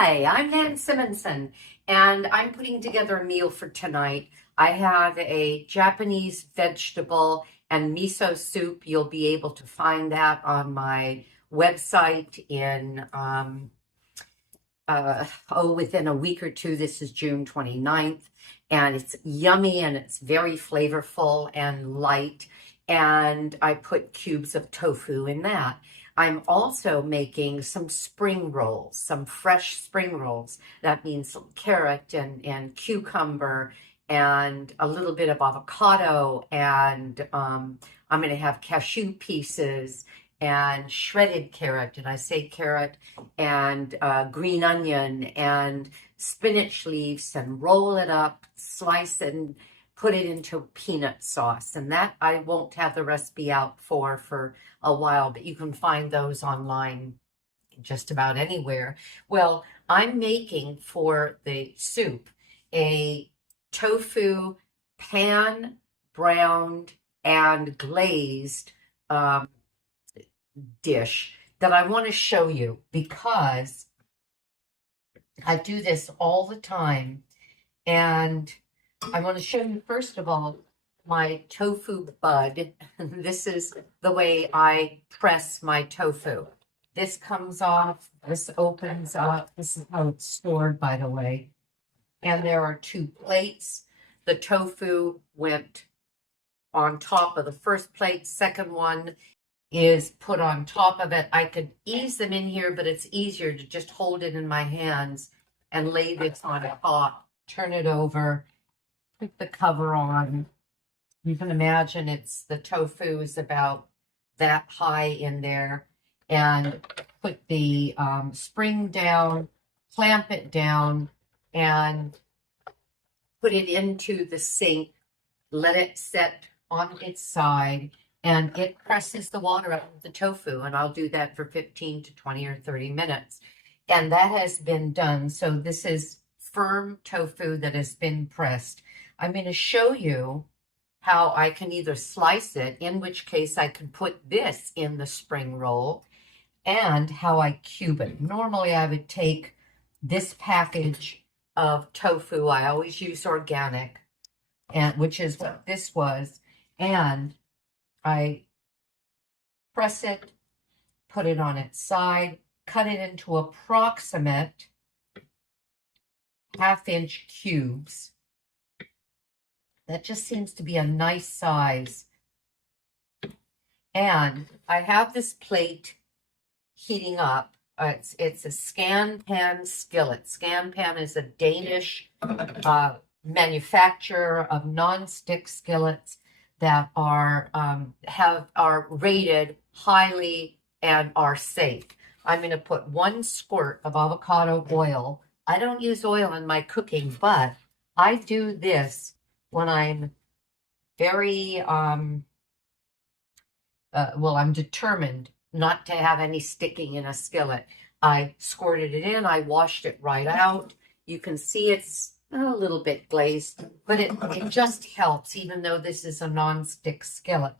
Hi, I'm Nan Simonsen, and I'm putting together a meal for tonight. I have a Japanese vegetable and miso soup. You'll be able to find that on my website within a week or two. This is June 29th, and it's yummy and it's very flavorful and light. And I put cubes of tofu in that. I'm also making some spring rolls, some fresh spring rolls. That means some carrot and cucumber and a little bit of avocado. And I'm going to have cashew pieces and shredded carrot. And I say carrot and green onion and spinach leaves, and roll it up, slice it, and put it into peanut sauce. And that I won't have the recipe out for a while, but you can find those online just about anywhere. Well, I'm making for the soup a tofu pan browned and glazed dish that I want to show you because I do this all the time. And I want to show you, first of all, my tofu bud. This is the way I press my tofu. This comes off, this opens up. This is how it's stored, by the way. And there are two plates. The tofu went on top of the first plate. Second one is put on top of it. I could ease them in here, but it's easier to just hold it in my hands and lay this on top, turn it over, put the cover on. You can imagine the tofu is about that high in there, and put the spring down, clamp it down, and put it into the sink, let it set on its side, and it presses the water out of the tofu, and I'll do that for 15 to 20 or 30 minutes. And that has been done. So this is firm tofu that has been pressed. I'm going to show you how I can either slice it, in which case I can put this in the spring roll, and how I cube it. Normally I would take this package of tofu. I always use organic, and which is what this was, and I press it, put it on its side, cut it into approximate half-inch cubes. That just seems to be a nice size. And I have this plate heating up. It's a Scanpan skillet. Scanpan is a Danish manufacturer of nonstick skillets that are rated highly and are safe. I'm going to put 1 squirt of avocado oil. I don't use oil in my cooking, but I do this when I'm very, I'm determined not to have any sticking in a skillet. I squirted it in, I washed it right out. You can see it's a little bit glazed, but it just helps, even though this is a non-stick skillet.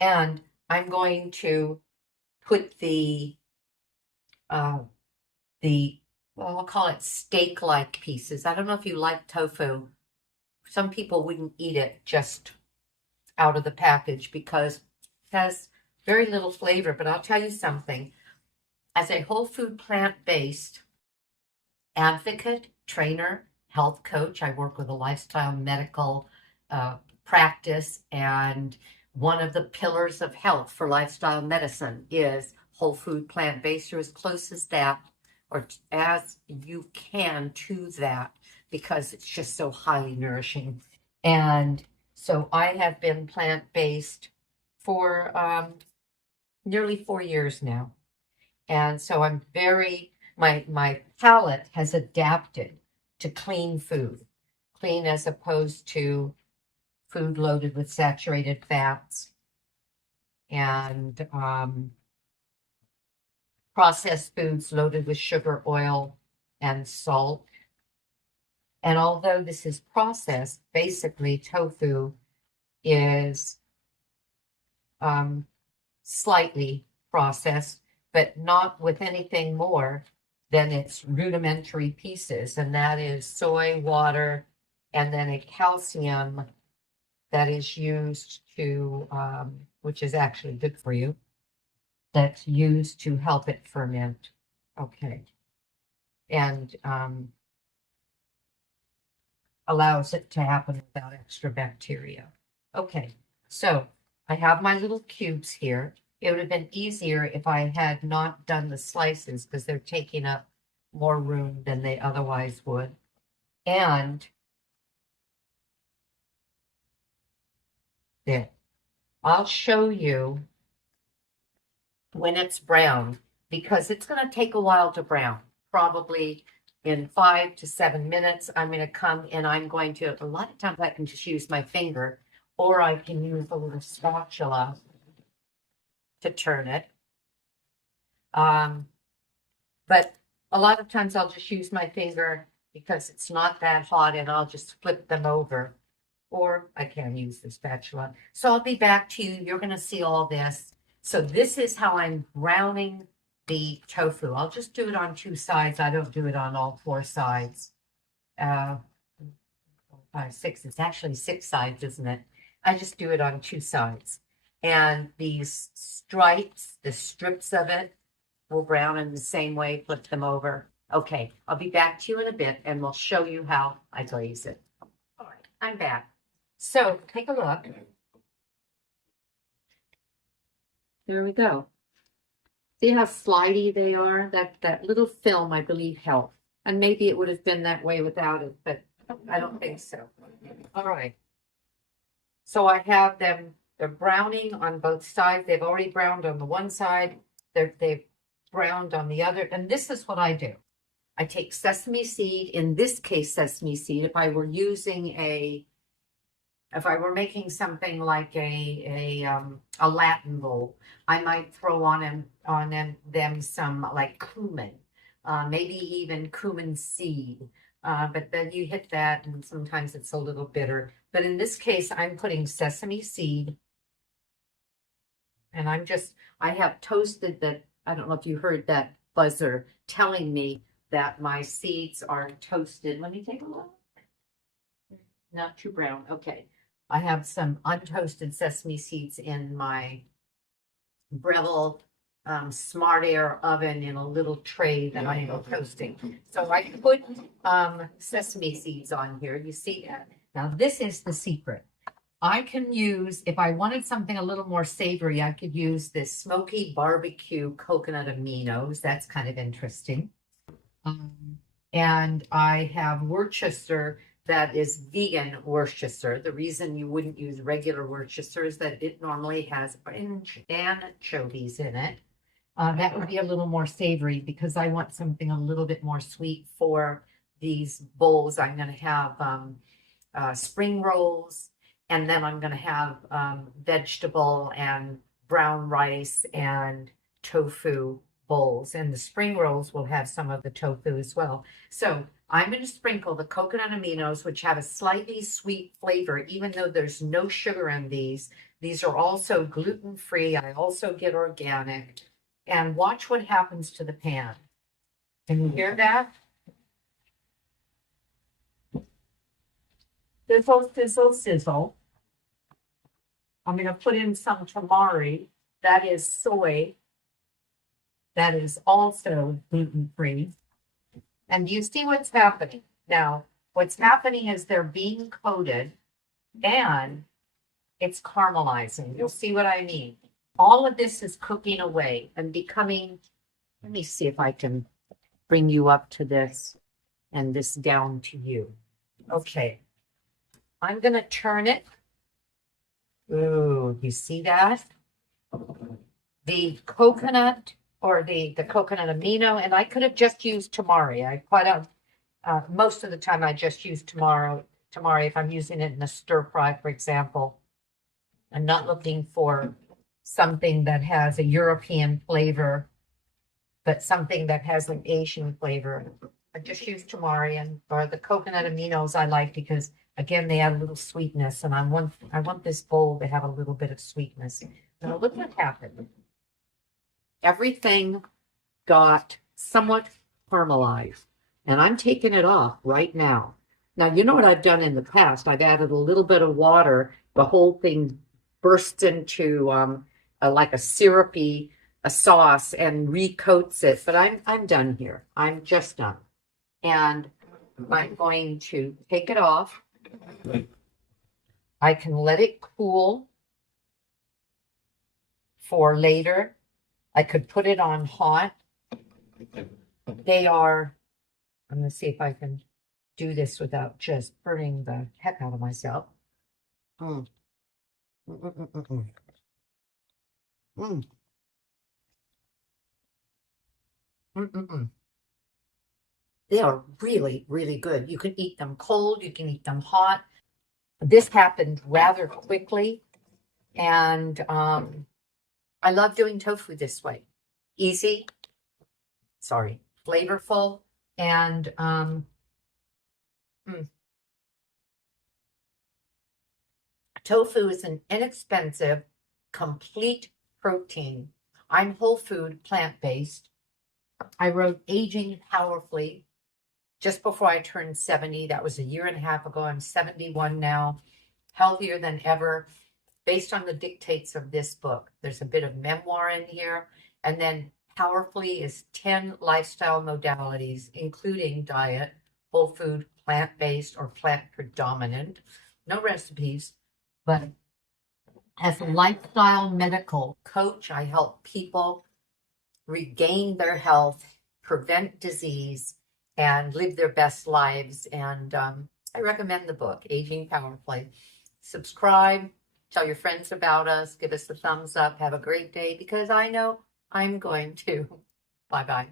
And I'm going to put well, I'll call it steak-like pieces. I don't know if you like tofu. Some people wouldn't eat it just out of the package because it has very little flavor. But I'll tell you something. As a whole food plant-based advocate, trainer, health coach, I work with a lifestyle medical practice, and one of the pillars of health for lifestyle medicine is whole food plant-based, or as close as that, or as you can to that, because it's just so highly nourishing. And so I have been plant-based for nearly 4 years now. And so I'm my palate has adapted to clean food, clean as opposed to food loaded with saturated fats and processed foods loaded with sugar, oil, and salt. And although this is processed, basically tofu is slightly processed, but not with anything more then it's rudimentary pieces, and that is soy, water, and then a calcium that is used to, which is actually good for you, that's used to help it ferment. Okay. And allows it to happen without extra bacteria. Okay, so I have my little cubes here. It would have been easier if I had not done the slices because they're taking up more room than they otherwise would. And there, I'll show you when it's brown because it's going to take a while to brown, probably in 5 to 7 minutes. I'm going to come and I'm going to, a lot of times I can just use my finger or I can use a little spatula to turn it. But a lot of times I'll just use my finger because it's not that hot and I'll just flip them over. Or I can use the spatula. So I'll be back to you. You're going to see all this. So this is how I'm browning the tofu. I'll just do it on 2 sides. I don't do it on all 4 sides. 5, 6. It's actually 6 sides, isn't it? I just do it on 2 sides. And these stripes, the strips of it, will brown in the same way. Flip them over. Okay, I'll be back to you in a bit, and we'll show you how I glaze it. All right, I'm back. So take a look. There we go. See how slidey they are? That little film, I believe, helped. And maybe it would have been that way without it, but I don't think so. All right. So I have them, they're browning on both sides. They've already browned on the one side. They've browned on the other. And this is what I do. I take sesame seed, in this case, sesame seed. If I were using if I were making something like a Latin bowl, I might throw on them some like cumin, maybe even cumin seed. But then you hit that and sometimes it's a little bitter. But in this case, I'm putting sesame seed. And I have toasted that, I don't know if you heard that buzzer telling me that my seeds are toasted. Let me take a look. Not too brown. Okay. I have some untoasted sesame seeds in my Breville Smart Air oven in a little tray that I am toasting. So I put sesame seeds on here. You see that? Now this is the secret. I can use, if I wanted something a little more savory, I could use this smoky barbecue coconut aminos. That's kind of interesting. And I have Worcester that is vegan Worcester. The reason you wouldn't use regular Worcester is that it normally has anchovies in it. That would be a little more savory because I want something a little bit more sweet for these bowls. I'm going to have spring rolls, and then I'm going to have vegetable and brown rice and tofu bowls. And the spring rolls will have some of the tofu as well. So I'm going to sprinkle the coconut aminos, which have a slightly sweet flavor, even though there's no sugar in these. These are also gluten-free. I also get organic. And watch what happens to the pan. Can you hear that? Sizzle, sizzle, sizzle. I'm going to put in some tamari. That is soy. That is also gluten-free. And you see what's happening. Now, what's happening is they're being coated and it's caramelizing. You'll see what I mean. All of this is cooking away and becoming, let me see if I can bring you up to this and this down to you. Okay. I'm going to turn it. Ooh, you see that? The coconut or the coconut amino, and I could have just used tamari. I quite most of the time I just use tamari if I'm using it in a stir fry, for example. I'm not looking for something that has a European flavor, but something that has an Asian flavor. I just use tamari or the coconut aminos I like because again they add a little sweetness, and I want this bowl to have a little bit of sweetness. Now look what happened. Everything got somewhat caramelize. And I'm taking it off right now. Now, you know what I've done in the past? I've added a little bit of water. The whole thing bursts into like a syrupy sauce and recoats it. But I'm done here. I'm just done. And I'm going to take it off. I can let it cool for later. I could put it on hot. They are, I'm going to see if I can do this without just burning the heck out of myself. Mm. Mm, mm, mm, mm, mm. Mm, mm, mm. They are really, really good. You can eat them cold, you can eat them hot. This happened rather quickly, and I love doing tofu this way. Easy, flavorful, and tofu is an inexpensive, complete protein. I'm whole food, plant-based. I wrote Aging Powerfully just before I turned 70. That was a year and a half ago. I'm 71 now, healthier than ever, based on the dictates of this book. There's a bit of memoir in here. And then Powerfully is 10 lifestyle modalities, including diet, whole food, plant-based, or plant predominant. No recipes, but as a lifestyle medical coach, I help people regain their health, prevent disease, and live their best lives. And I recommend the book, Aging Powerfully. Subscribe, tell your friends about us, give us a thumbs up, have a great day, because I know I'm going to. Bye-bye.